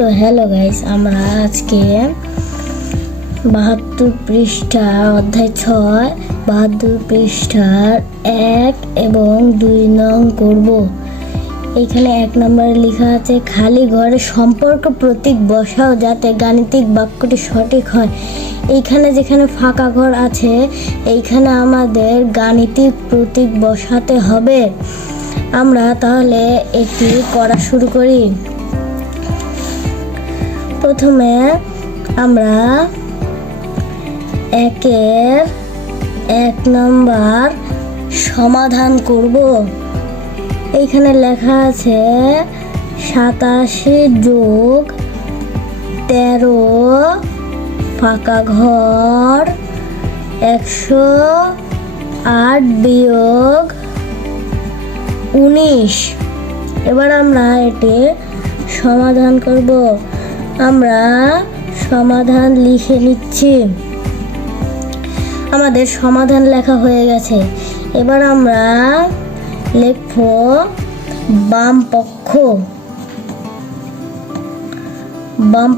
তো hello guys, আমরা আজকে 72 পৃষ্ঠা অধ্যায় 6 72 পৃষ্ঠার 1 এবং 2 নং করব। এখানে 1 নম্বরে লেখা আছে খালি ঘরে সম্পর্ক প্রতীক বসাও যাতে গাণিতিক বাক্যটি সঠিক হয়। এইখানে যেখানে ফাঁকা ঘর আছে এইখানে আমাদের গাণিতিক প্রতীক বসাতে হবে। আমরা তাহলে এটি করা শুরু করি। প্রথমে আমরা 1 নম্বর সমাধান করব। এইখানে লেখা আছে 87 যোগ 13 ফাঁকা ঘর 108 বিয়োগ 19। এবার আমরা এটি সমাধান করব। আমরা সমাধান লিখে নিচ্ছি। আমাদের সমাধান লেখা হয়ে গেছে। এবার আমরা লিখব বাম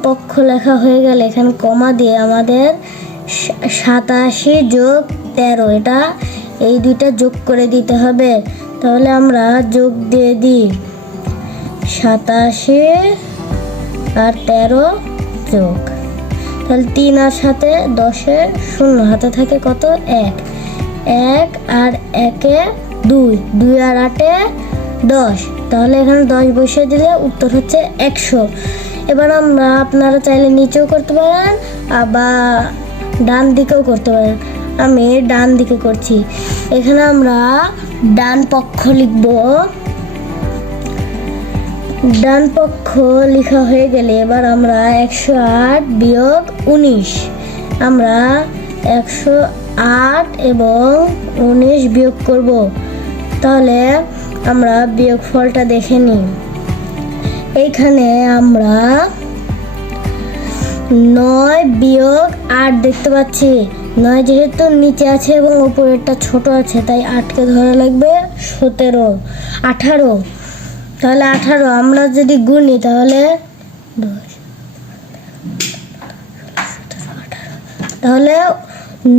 পক্ষ লেখা হয়ে গেলে এখানে কমা দিয়ে আমাদের 87 যোগ 13 এটা এই দুইটা যোগ করে দিতে হবে। তাহলে আমরা যোগ দিয়ে দিই 87 আর 13 যোগ, তাহলে 3 আর সাথে 10 শূন্য হাতে থাকে কত 1 আর 1 2 2 আর 8 10, তাহলে এখানে 10 বসিয়ে দিলে উত্তর হচ্ছে 100। এবার আমরা আপনারা চাইলে নিচেও করতে পারেন আবার ডান দিকেও করতে পারেন। আমি ডান দিকে করছি। এখানে আমরা ডান পক্ষ লিখব। ডান পক্ষ লেখা হয়ে গেলে এবার আমরা 108 বিয়োগ 19 আমরা 108 এবং 19 বিয়োগ করব। তাহলে আমরা বিয়োগ ফলটা দেখে নিই। এইখানে আমরা 9 বিয়োগ 8 দেখতে পাচ্ছি। 9 যেহেতু নিচে আছে এবং উপরেরটা ছোট আছে তাই 8কে ধরা লাগবে 18। তাহলে 18 আমরা যদি গুনি তাহলে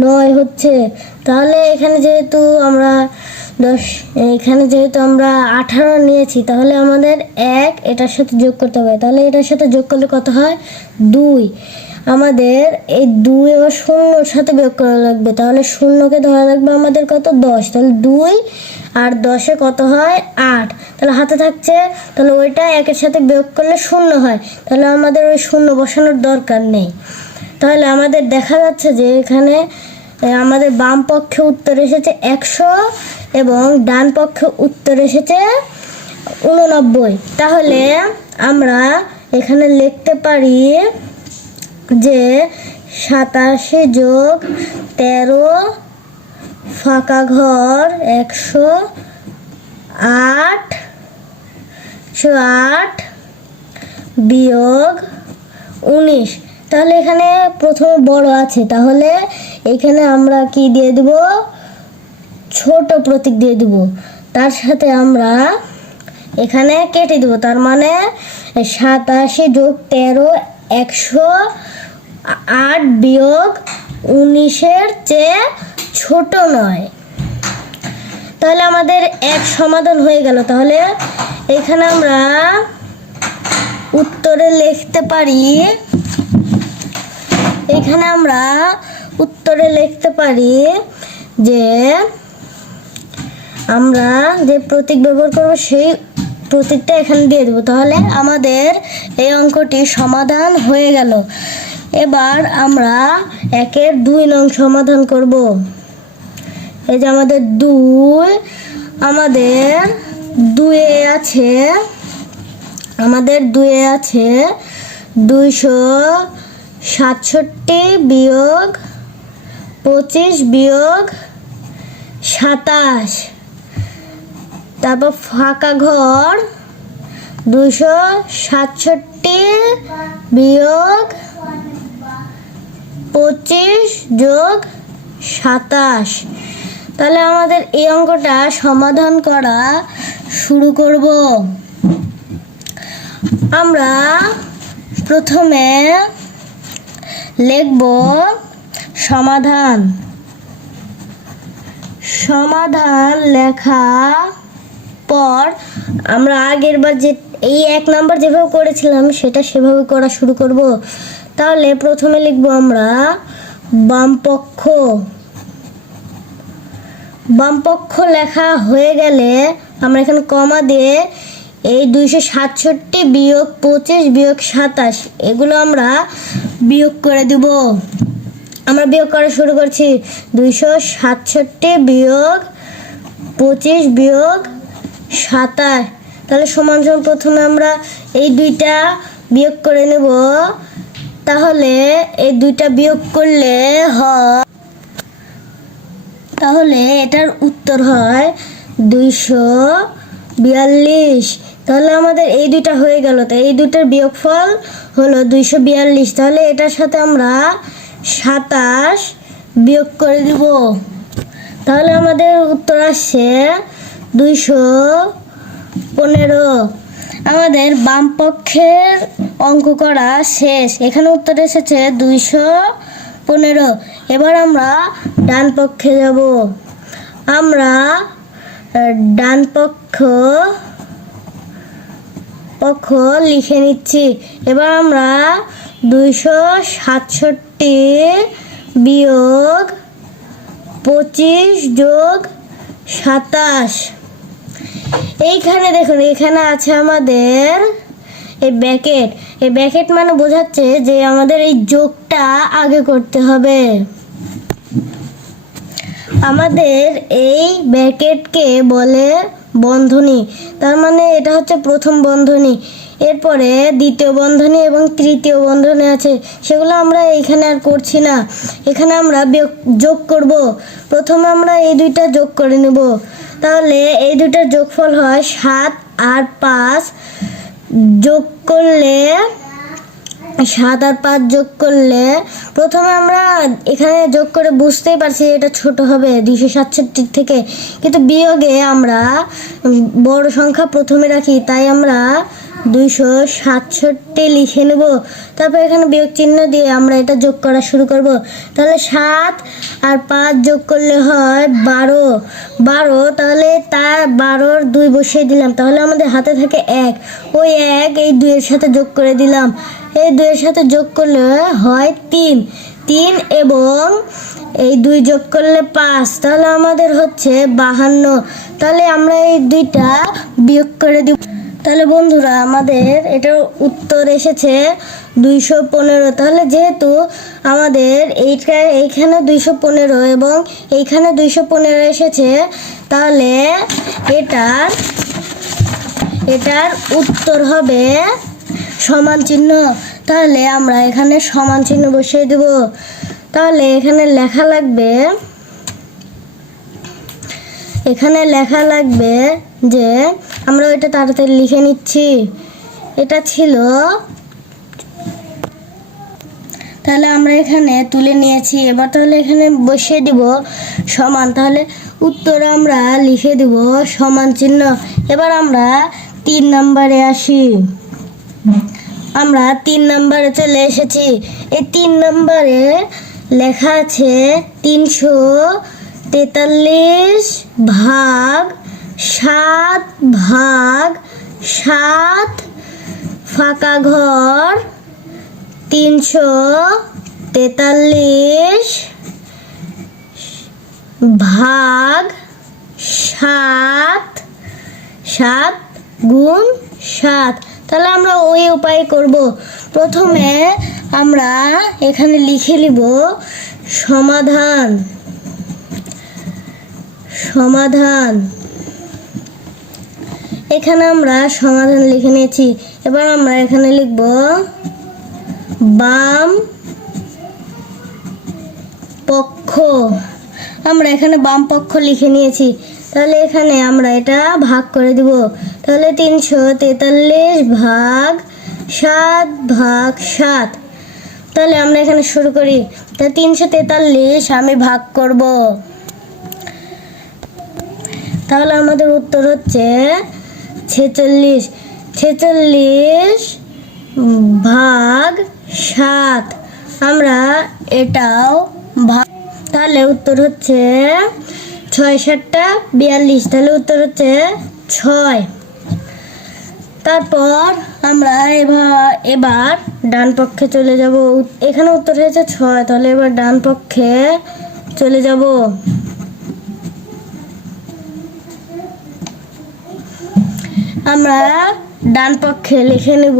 9 হচ্ছে। তাহলে এখানে যেহেতু আমরা 18 নিয়েছি তাহলে আমাদের 1 এটার সাথে যোগ করতে হবে। তাহলে এটার সাথে যোগ করলে কত হয় 2। আমাদের এই 2 ও 0 সাথে বিয়োগ করা লাগবে। তাহলে 0কে ধরা লাগবে আমাদের কত 10। তাহলে 2 আর 10 কত হয় 8। তাহলে হাতে থাকছে, তাহলে ওইটা 1-এর সাথে বিয়োগ করলে 0 হয়। তাহলে আমাদের ওই 0 বসানোর দরকার নেই। তাহলে আমাদের দেখা যাচ্ছে যে এখানে আমাদের বাম পক্ষে উত্তর এসেছে 100 এবং ডান পক্ষে উত্তর এসেছে 89। তাহলে আমরা এখানে লিখতে পারি যে 87 যোগ 13 ফাঁকা ঘর 108 বিয়োগ 19। তাহলে এখানে প্রথমে বড় আছে, তাহলে এখানে আমরা কি দিয়ে দেব ছোট প্রতীক দিয়ে দেব। তার সাথে আমরা এখানে কেটে দেব। তার মানে 87 যোগ 13 108 বিয়োগ 19-এর চেয়ে ছোট নয়। তাহলে আমাদের 1 সমাধান হয়ে গেল। তাহলে এখানে আমরা উত্তরে লিখতে পারি যে আমরা যে প্রতীক ব্যবহার করব সেই প্রতীকটা এখানে দিয়ে দেবো। তাহলে আমাদের এই অঙ্কটি সমাধান হয়ে গেল। এবার আমরা 1-এর 2 নং সমাধান করব। এই যে আমাদের 2 দুয়ে আছে 267 বিয়োগ 25 বিয়োগ 27। তারপর ফাঁকা ঘর 267 বিয়োগ 25 যোগ 27। তাহলে আমাদের এই অঙ্কটা সমাধান করা শুরু করব। আমরা প্রথমে লিখব সমাধান। সমাধান লেখা পর আমরা আগের বার যে এই 1 নাম্বার যেভাবে করেছিলাম সেটা সেভাবে করা শুরু করব। তাহলে প্রথমে লিখব আমরা বামপক্ষ। বামপক্ষ লেখা হয়ে গেলে আমরা এখানে কমা দিয়ে এই 267 বিয়োগ 25 বিয়োগ 27 এগুলো আমরা বিয়োগ করে দেব। আমরা বিয়োগ করা শুরু করছি। 267 বিয়োগ 25 বিয়োগ 27, তাহলে সমান সমান প্রথমে আমরা এই দুইটা বিয়োগ করে নেব। তাহলে এই দুইটা বিয়োগ করলে হয়, তাহলে এটার উত্তর হয় 242। তাহলে আমাদের এই দুইটা হয়ে গেল। তো এই দুইটার বিয়োগফল হলো 242। তাহলে এটার সাথে আমরা 27 বিয়োগ করে দিব। তাহলে আমাদের উত্তর আসছে 215। আমাদের বাম পক্ষের অঙ্ক করা শেষ। এখানে উত্তর এসেছে 215। এবার আমরা ডান পক্ষে যাব। আমরা ডান পক্ষ লিখে নিচ্ছি। এবার আমরা 267 বিয়োগ 25 যোগ 27, এইখানে দেখুন এখানে আছে আমাদের এই ব্র্যাকেট। এই ব্র্যাকেট মানে বোঝাচ্ছে যে আমাদের এই যোগটা আগে করতে হবে। আমাদের এই ব্র্যাকেটকে বলে বন্ধনী। তার মানে এটা হচ্ছে প্রথম বন্ধনী, এরপরে দ্বিতীয় বন্ধনী এবং তৃতীয় বন্ধনী আছে, সেগুলো আমরা এইখানে আর করছি না। এখানে আমরা যোগ করব। প্রথমে আমরা এই দুইটা যোগ করে নেব। তাহলে এই দুইটার যোগফল হয় 7 আর 5। যোগ করলে 7 আর 5 যোগ করলে প্রথমে আমরা এখানে যোগ করে বুঝতেই পারছি এটা ছোট হবে 267 থেকে, কিন্তু বিয়োগে আমরা বড় সংখ্যা প্রথমে রাখি, তাই আমরা 267 লিখে নেব। তারপর এখানে বিয়োগ চিহ্ন দিয়ে আমরা এটা যোগ করা শুরু করব। তাহলে 7 আর 5 যোগ করলে হয় 12। তাহলে তার 12-র 2 বসিয়ে দিলাম। তাহলে আমাদের হাতে থাকে 1। ওই 1 এই 2 এর সাথে যোগ করে দিলাম। এই 2 এর সাথে যোগ করলে হয় 3 এবং এই 2 যোগ করলে 5। তাহলে আমাদের হচ্ছে 52। তাহলে আমরা এই দুইটা বিয়োগ করে দিব। তাহলে বন্ধুরা আমাদের এটার উত্তর এসেছে 215। তাহলে যেহেতু আমাদের এইখানে 215 এবং এইখানে 215 এসেছে, তাহলে এটার উত্তর হবে সমান চিহ্ন। তাহলে আমরা এখানে সমান চিহ্ন বসিয়ে দেব। তাহলে এখানে লেখা লাগবে যে আমরা ওইটা তাড়াতাড়ি লিখে নিচ্ছি। এটা ছিল, তাহলে আমরা এখানে তুলে নিয়েছি। এবার তাহলে এখানে বসিয়ে দিব সমান। তাহলে উত্তর আমরা লিখে দিব সমান চিহ্ন। এবার আমরা 3 নম্বরে আসি। আমরা 3 নম্বরে চলে এসেছি। এই 3 নম্বরে লেখা আছে 343 ভাগ 7 ভাগ 7 ফাঁকা ঘর 343 ভাগ 7 গুণ 7। তাহলে আমরা ওই উপায় করব। প্রথমে আমরা এখানে লিখে নিব সমাধান। এখানে আমরা সমাধান লিখে নিয়েছি। এবার আমরা এখানে লিখব বাম পক্ষ। আমরা এখানে বাম পক্ষ লিখে নিয়েছি। তাহলে এখানে আমরা এটা ভাগ করে দিব। তাহলে 343 ভাগ 7 ভাগ 7। তাহলে আমরা এখানে শুরু করি। তাহলে 343 আমি ভাগ করব। তাহলে আমাদের উত্তর হচ্ছে 46 ভাগ ভাগ 7। আমরা এটাও ভাগ, তাহলে উত্তর হচ্ছে 6 7টা 42, তাহলে উত্তর হচ্ছে 6। তারপর আমরা এবার ডান পক্ষে চলে যাব। এখানে উত্তর হয়েছে 6, তাহলে এবার ডান পক্ষে চলে যাব। আমরা ডান পক্ষে লিখে নেব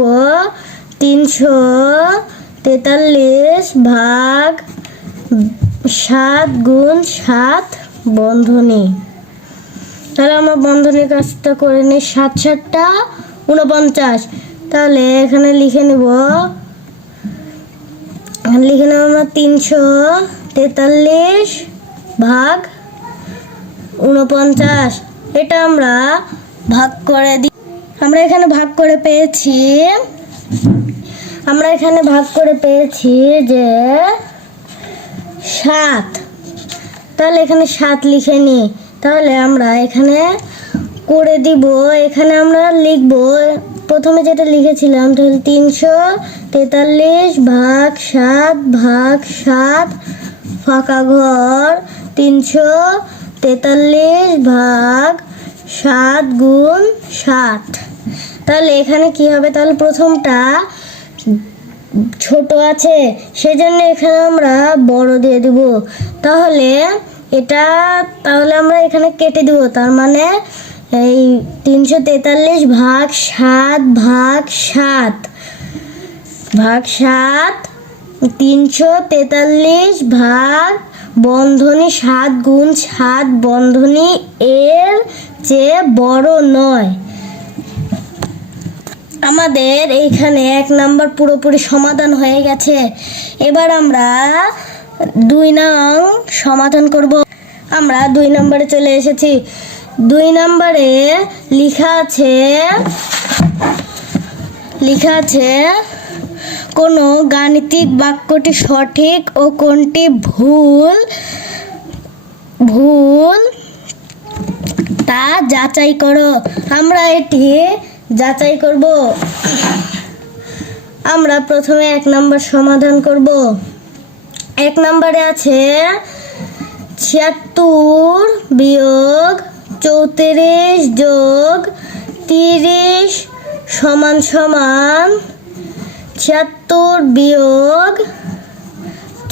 343 ভাগ 7 গুণ 7 বন্ধনী। তাহলে আমরা বন্ধনীর কাজটা করে নিই। 7 7টা 49, তাহলে এখানে লিখে নেব আমরা 343 ভাগ 49। এটা আমরা ভাগ করে দিই। আমরা এখানে ভাগ করে পেয়েছি যে 7, তাহলে এখানে 7 লিখে নিই। তাহলে আমরা এখানে করে দিব। এখানে আমরা লিখব প্রথমে যেটা লিখেছিলাম, তাহলে 343 ভাগ 7 ভাগ 7 ফাঁকা ঘর 343 ভাগ 7 গুণ 7। তাহলে এখানে কি হবে, তাহলে প্রথমটা ছোট আছে সেজন্য এখানে আমরা বড় দিয়ে দিব। তাহলে আমরা এখানে কেটে দিব। তার মানে এই 343 ভাগ 7 ভাগ 7 ভাগ 7, 343 ভাগ বন্ধনী 7 গুণ 7 বন্ধনী এর চেয়ে বড় নয়। আমাদের এইখানে 1 নাম্বার পুরোপুরি সমাধান হয়ে গেছে। এবার আমরা 2 নং সমাধান করব। আমরা 2 নম্বরে চলে এসেছি। 2 নম্বরে লেখা আছে কোন গাণিতিক বাক্যটি সঠিক ও কোনটি ভুল তা যাচাই করো। আমরা এটি যাচাই করব। আমরা প্রথমে 1 নম্বর সমাধান করব। 1 নম্বরে আছে 76 বিয়োগ 34 যোগ 30 সমান 76 বিয়োগ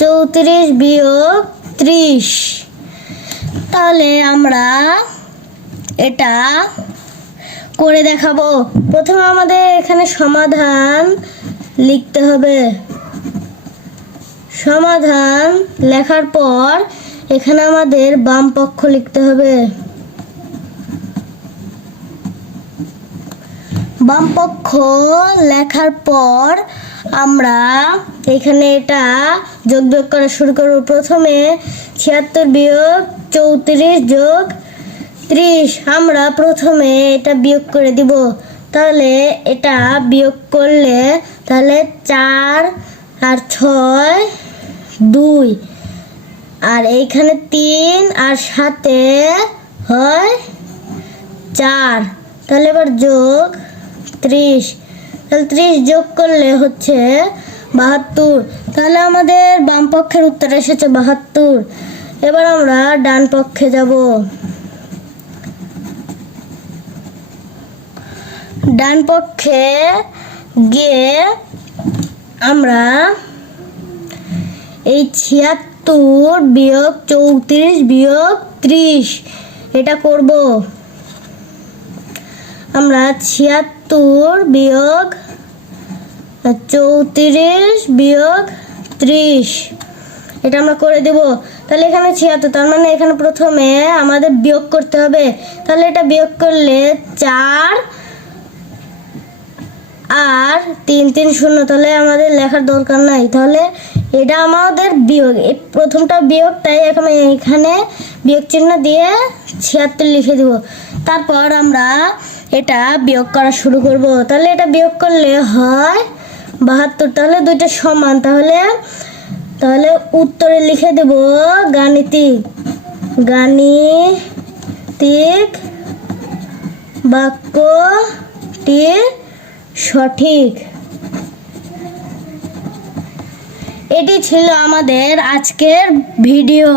34 বিয়োগ 30। তাহলে আমরা এটা করে দেখাবো। প্রথমে আমাদের এখানে সমাধান লিখতে হবে। সমাধান লেখার পর এখানে আমাদের বাম পক্ষ লিখতে হবে। বাম পক্ষ লেখার পর আমরা এখানে এটা যোগ বিয়োগ করা শুরু করব। প্রথমে 76 বিয়োগ 34 যোগ 30, আমরা প্রথমে এটা বিয়োগ করে দিব। তাহলে এটা বিয়োগ করলে তাহলে 4 আর 6 2, আর এইখানে 3 আর 7 হয় 4। তাহলে এবার যোগ 30, তাহলে 30 যোগ করলে হচ্ছে 72। তাহলে আমাদের বাম পক্ষের উত্তর এসেছে 72। এবার আমরা ডান পক্ষে যাব। ডান পক্ষে গিয়ে আমরা এই 76 বিয়োগ 34 বিয়োগ 30 এটা করব। আমরা 76 বিয়োগ 34 বিয়োগ 30 এটা আমরা করে দেব। তাহলে এখানে 76, তার মানে এখানে প্রথমে আমাদের বিয়োগ করতে হবে। তাহলে এটা বিয়োগ করলে 4 আর 3 3 0, তাহলে আমাদের লেখার দরকার নাই। তাহলে এটা আমাদের বিয়োগ, এই প্রথমটা বিয়োগ, তাই এখানে বিয়োগ চিহ্ন দিয়ে 76 লিখে দেব। তারপর আমরা এটা বিয়োগ করা শুরু করব। তাহলে এটা বিয়োগ করলে হয় 72, তাহলে দুইটা সমান। তাহলে উত্তরে লিখে দেব গাণিতিক বাক্যটি সঠিক। এটি ছিল আমাদের আজকের ভিডিও।